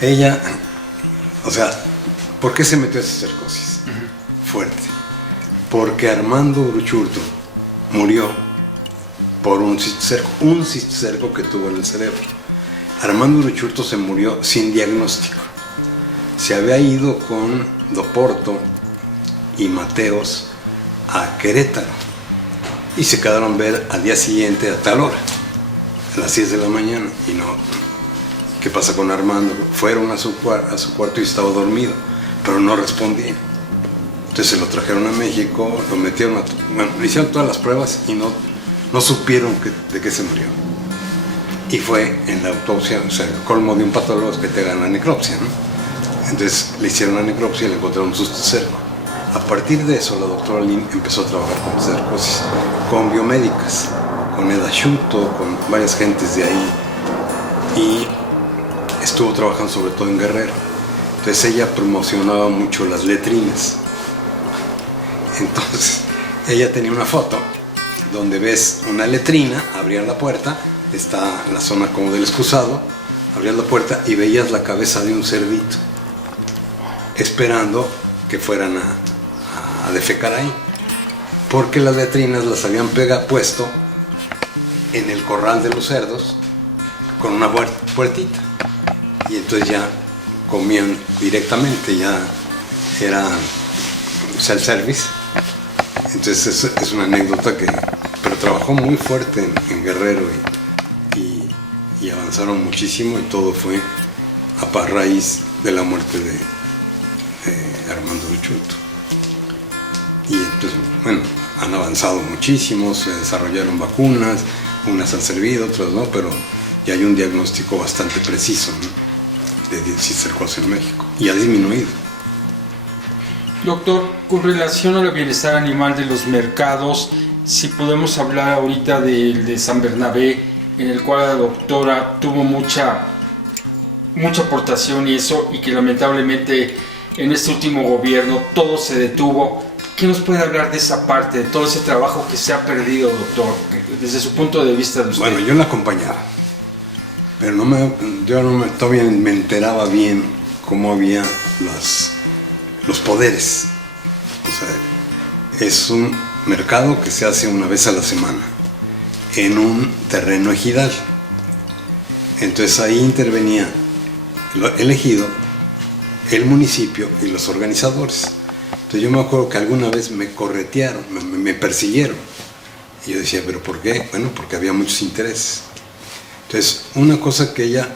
Ella, o sea, ¿por qué se metió a cistercosis? Fuerte. Porque Armando Uruchurtu murió por un cisticerco que tuvo en el cerebro. Armando Uruchurtu se murió sin diagnóstico. Se había ido con Doporto y Mateos a Querétaro y se quedaron a ver al día siguiente a tal hora, a las 10 de la mañana, y no. ¿Qué pasa con Armando? Fueron a su cuarto y estaba dormido, pero no respondía. Entonces se lo trajeron a México, lo metieron le hicieron todas las pruebas y no supieron de qué se murió. Y fue en la autopsia, o sea, el colmo de un patólogo es que te hagan la necropsia, ¿no? Entonces le hicieron la necropsia y le encontraron un cisticerco. A partir de eso, la doctora Lin empezó a trabajar con cistercosis, con biomédicas, con Eda Schuto, con varias gentes de ahí, y estuvo trabajando sobre todo en Guerrero. Entonces ella promocionaba mucho las letrinas. Entonces ella tenía una foto donde ves una letrina, abrías la puerta, está en la zona como del excusado, abrías la puerta y veías la cabeza de un cerdito, esperando que fueran a defecar ahí, porque las letrinas las habían puesto en el corral de los cerdos con una puertita, y entonces ya comían directamente, ya era self-service. Entonces es una anécdota pero trabajó muy fuerte en Guerrero y avanzaron muchísimo, y todo fue a raíz de la muerte de Armando Uruchurtu. Y entonces, bueno, han avanzado muchísimo, se desarrollaron vacunas, unas han servido, otras no, pero ya hay un diagnóstico bastante preciso, ¿no?, de cistercosis en México, y ha disminuido. Doctor, con relación al bienestar animal de los mercados, si podemos hablar ahorita del de San Bernabé, en el cual la doctora tuvo mucha aportación y eso, y que lamentablemente en este último gobierno todo se detuvo. ¿Qué nos puede hablar de esa parte, de todo ese trabajo que se ha perdido, doctor, desde su punto de vista de usted? Bueno, yo la acompañaba, pero todavía me enteraba bien cómo había los poderes. O sea, es un mercado que se hace una vez a la semana en un terreno ejidal. Entonces ahí intervenía el ejido, el municipio y los organizadores. Entonces yo me acuerdo que alguna vez me corretearon, me persiguieron. Y yo decía, ¿pero por qué? Bueno, porque había muchos intereses. Entonces, una cosa que ella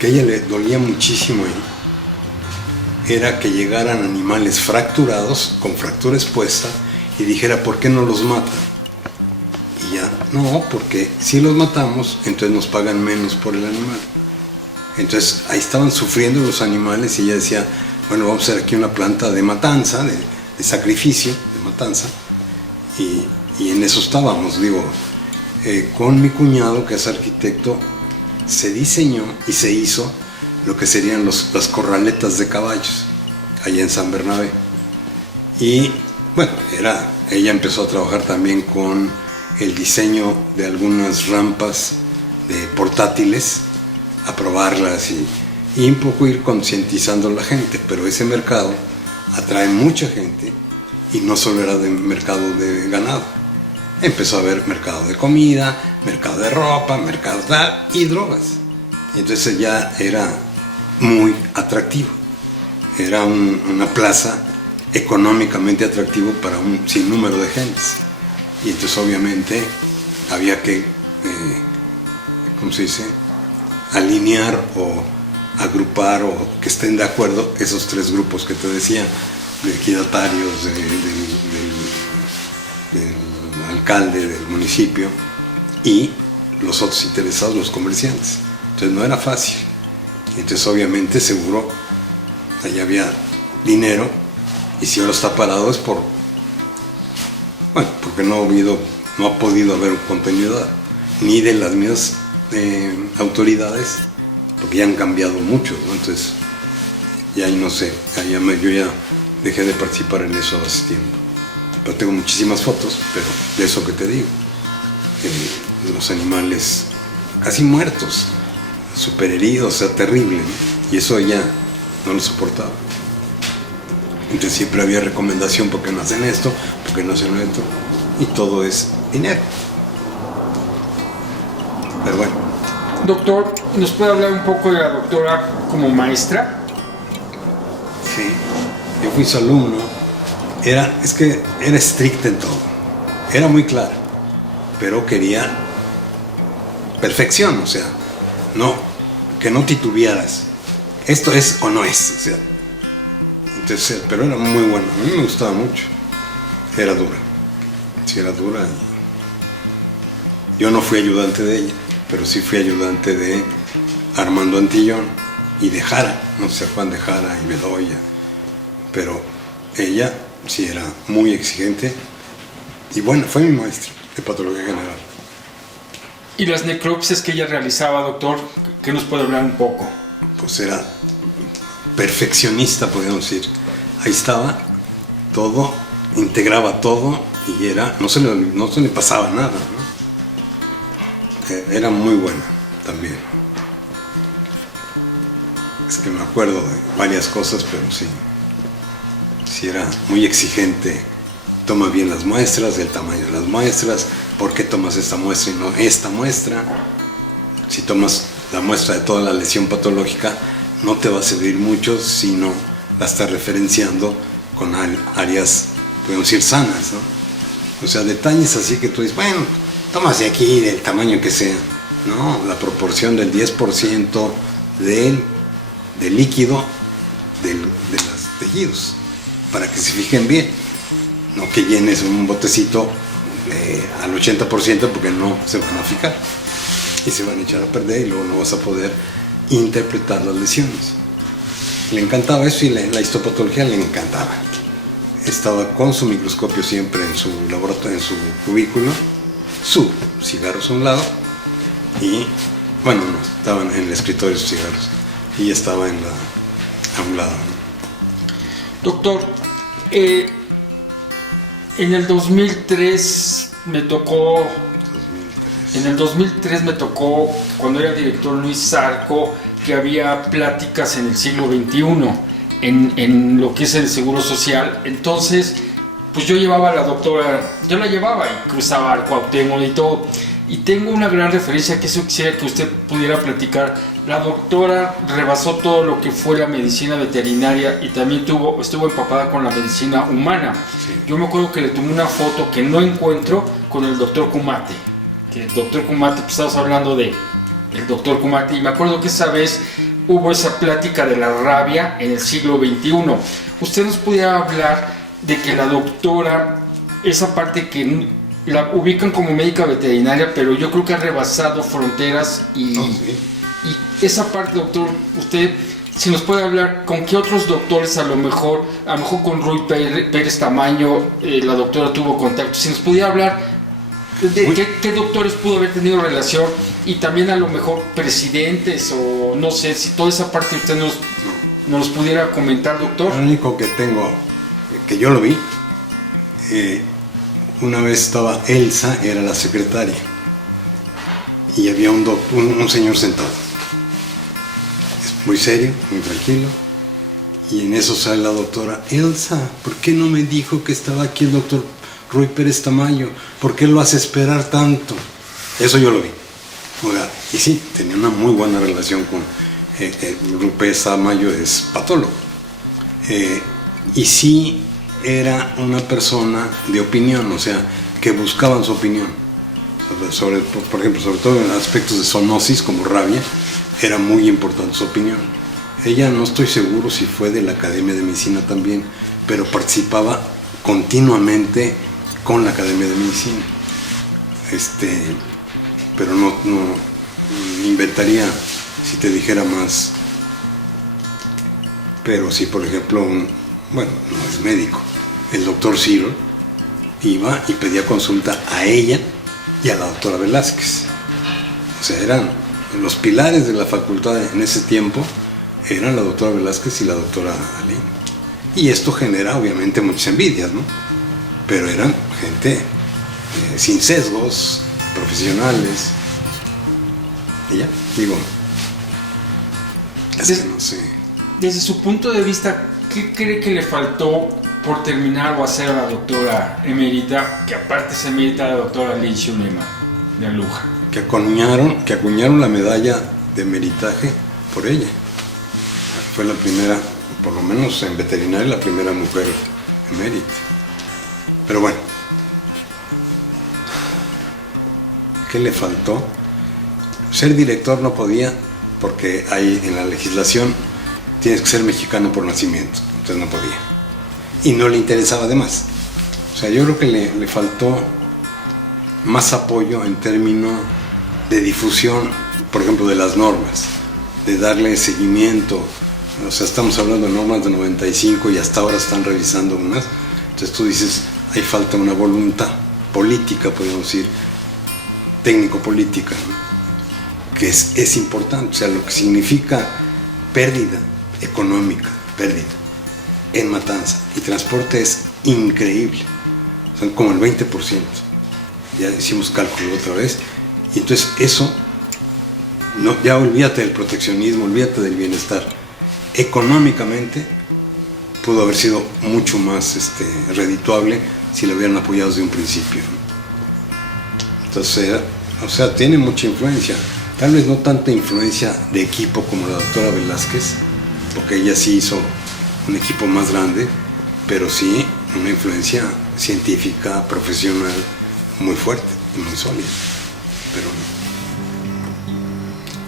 le dolía muchísimo ahí, era que llegaran animales fracturados, con fractura expuesta, y dijera, ¿por qué no los matan? Y ya, no, porque si los matamos, entonces nos pagan menos por el animal. Entonces ahí estaban sufriendo los animales, y ella decía, bueno, vamos a hacer aquí una planta de matanza, de sacrificio, de matanza, y en eso estábamos. Digo, con mi cuñado, que es arquitecto, se diseñó y se hizo lo que serían las corraletas de caballos, allá en San Bernabé. Y bueno, ella empezó a trabajar también con el diseño de algunas rampas portátiles, a probarlas y un poco ir concientizando a la gente. Pero ese mercado atrae mucha gente, y no solo era de mercado de ganado. Empezó a haber mercado de comida, mercado de ropa, mercado y drogas. Entonces ya era muy atractivo. Era una plaza económicamente atractivo para un sinnúmero de gentes. Y entonces obviamente había que, ¿cómo se dice?, alinear o agrupar, o que estén de acuerdo esos tres grupos que te decía, de ejidatarios, del alcalde, del municipio, y los otros interesados, los comerciantes. Entonces no era fácil. Entonces obviamente seguro allá había dinero, y si ahora está parado es porque no ha podido haber continuidad, ni de las mismas autoridades, porque ya han cambiado mucho, ¿no? Entonces ya no sé, yo ya dejé de participar en eso hace tiempo. Pero tengo muchísimas fotos, pero de eso que te digo, los animales casi muertos, súper heridos, o sea, terrible, ¿no? Y eso ella no lo soportaba. Entonces siempre había recomendación, ¿por qué no hacen esto? ¿Por qué no hacen esto? Y todo es dinero. Pero bueno. Doctor, ¿nos puede hablar un poco de la doctora como maestra? Sí, yo fui su alumno. Es que era estricta en todo. Era muy clara, pero quería perfección, o sea, no, que no titubearas. Esto es o no es, o sea. Entonces, pero era muy bueno, a mí me gustaba mucho. Era dura, sí era dura. Yo no fui ayudante de ella, pero sí fui ayudante de Armando Antillón y de Jara, no sé, Juan de Jara y Bedoya. Pero ella sí era muy exigente y bueno, fue mi maestra de patología general. ¿Y las necropsias que ella realizaba, doctor? ¿Qué nos puede hablar un poco? Pues era perfeccionista, podríamos decir. Ahí estaba todo, integraba todo y era, no se le pasaba nada, ¿no? Era muy buena también. Es que me acuerdo de varias cosas, pero sí era muy exigente. Toma bien las muestras, el tamaño de las muestras, por qué tomas esta muestra y no esta muestra. Si tomas la muestra de toda la lesión patológica, no te va a servir mucho si no la estás referenciando con áreas, podemos decir, sanas, ¿no? O sea, detalles así que tú dices, bueno, tomas de aquí, del tamaño que sea. No, la proporción del 10% del líquido de los tejidos, para que se fijen bien. No que llenes un botecito al 80% porque no se van a fijar y se van a echar a perder y luego no vas a poder interpretar las lesiones. Le encantaba eso y la histopatología le encantaba. Estaba con su microscopio siempre en su laboratorio, en su cubículo, su cigarros a un lado y, bueno, no, estaban en el escritorio sus cigarros y ella estaba a un lado, ¿no? Doctor, en el 2003 me tocó, cuando era director Luis Zarco, que había pláticas en el siglo XXI en lo que es el Seguro Social. Entonces, pues yo llevaba a la doctora, yo la llevaba y cruzaba al Cuauhtémoc y todo. Y tengo una gran referencia que eso quisiera que usted pudiera platicar. La doctora rebasó todo lo que fue la medicina veterinaria y también estuvo empapada con la medicina humana. Sí. Yo me acuerdo que le tomé una foto que no encuentro con el doctor Kumate. Que el doctor Kumate, pues estábamos hablando de el doctor Kumate, y me acuerdo que esa vez hubo esa plática de la rabia en el siglo XXI. ¿Usted nos pudiera hablar de que la doctora, esa parte que la ubican como médica veterinaria, pero yo creo que ha rebasado fronteras y esa parte, doctor, usted, si nos puede hablar con qué otros doctores, a lo mejor con Ruy Pérez Tamayo, la doctora tuvo contacto, si nos pudiera hablar de qué doctores pudo haber tenido relación y también a lo mejor presidentes o no sé, si toda esa parte usted nos los pudiera comentar, doctor. Lo único que tengo, que yo lo vi, una vez estaba Elsa, era la secretaria, y había un señor sentado, muy serio, muy tranquilo, y en eso sale la doctora: Elsa, ¿por qué no me dijo que estaba aquí el doctor Ruy Pérez Tamayo? ¿Por qué lo hace esperar tanto? Eso yo lo vi. Y sí, tenía una muy buena relación con Ruy Pérez Tamayo, es patólogo. Y sí era una persona de opinión, o sea, que buscaban su opinión. Por ejemplo, sobre todo en aspectos de zoonosis como rabia, era muy importante su opinión. Ella no estoy seguro si fue de la Academia de Medicina también, pero participaba continuamente con la Academia de Medicina. Pero no inventaría si te dijera más. Pero sí, por ejemplo, no es médico, el doctor Ciro iba y pedía consulta a ella y a la doctora Velázquez. O sea, eran los pilares de la facultad en ese tiempo, eran la doctora Velázquez y la doctora Ali. Y esto genera obviamente muchas envidias, ¿no? Pero eran gente sin sesgos, profesionales. Y ya, digo, Es que no sé. Desde su punto de vista, ¿qué cree que le faltó por terminar o hacer a la doctora emérita, que aparte se emérita la doctora Lin Shuneman de Aluja? Que acuñaron la medalla de emeritaje por ella. Fue la primera, por lo menos en veterinaria, la primera mujer emérita. Pero bueno, ¿qué le faltó? Ser director no podía, porque hay en la legislación tienes que ser mexicano por nacimiento, entonces no podía. Y no le interesaba además. O sea, yo creo que le faltó más apoyo en términos de difusión, por ejemplo, de las normas, de darle seguimiento. O sea, estamos hablando de normas de 95 y hasta ahora están revisando unas. Entonces tú dices, hay falta una voluntad política, podemos decir, técnico-política, ¿no? Que es importante. O sea, lo que significa pérdida económica, pérdida en matanza y transporte es increíble. Son como el 20%. Ya hicimos cálculo otra vez. Y entonces eso, no, ya olvídate del proteccionismo, olvídate del bienestar. Económicamente pudo haber sido mucho más redituable si lo hubieran apoyado desde un principio. Entonces, o sea, tiene mucha influencia. Tal vez no tanta influencia de equipo como la doctora Velázquez, porque ella sí hizo un equipo más grande, pero sí una influencia científica, profesional, muy fuerte y muy sólida. Pero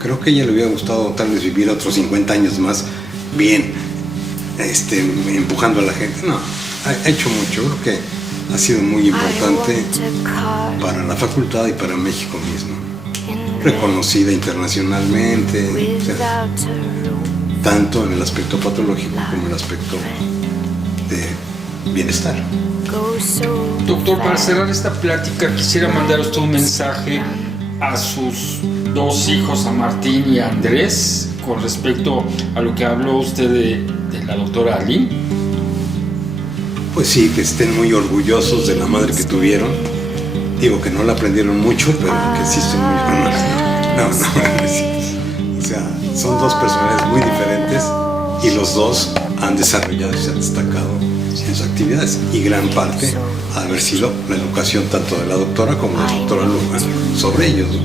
creo que a ella le hubiera gustado tal vez vivir otros 50 años más bien, empujando a la gente. No, ha hecho mucho. Creo que ha sido muy importante para la facultad y para México mismo. Reconocida internacionalmente, o sea, tanto en el aspecto patológico como en el aspecto de bienestar. Doctor, para cerrar esta plática, quisiera mandar a usted un mensaje a sus dos hijos, a Martín y a Andrés, con respecto a lo que habló usted de la doctora Lin. Pues sí, que estén muy orgullosos de la madre que tuvieron. Digo que no la aprendieron mucho, pero que sí estoy muy orgulloso. No. O sea, son dos personalidades muy diferentes y los dos han desarrollado y se han destacado en sus actividades. Y gran parte ha haber sido la educación tanto de la doctora como de la doctora Luján sobre ellos, ¿no?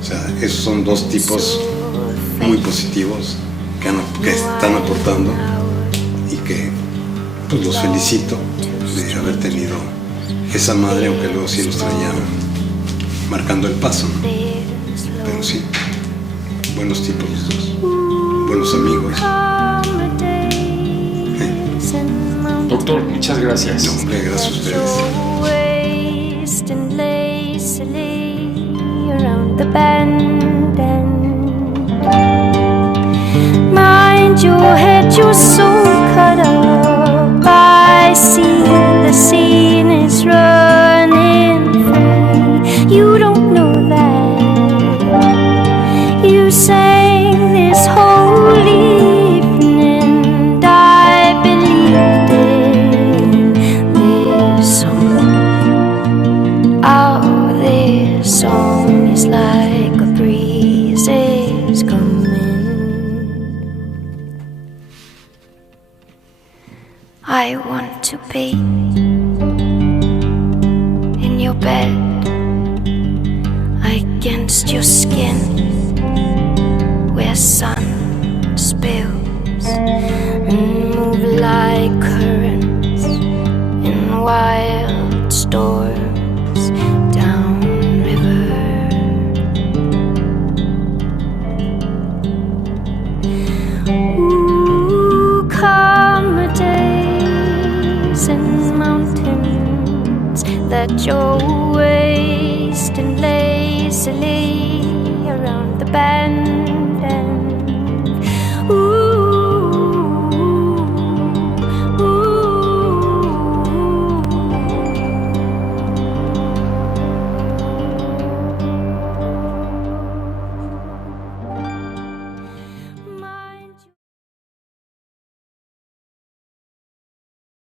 O sea, esos son dos tipos muy positivos que están aportando y que pues los felicito de haber tenido esa madre, aunque luego sí los traía marcando el paso, ¿no? Pero sí, buenos tipos los dos, buenos amigos. Doctor, muchas gracias. No, hombre, gracias a I want to be in your bed, against your skin, where sun spills and move like currents in wild storms downriver. Ooh, come a days and mountains that your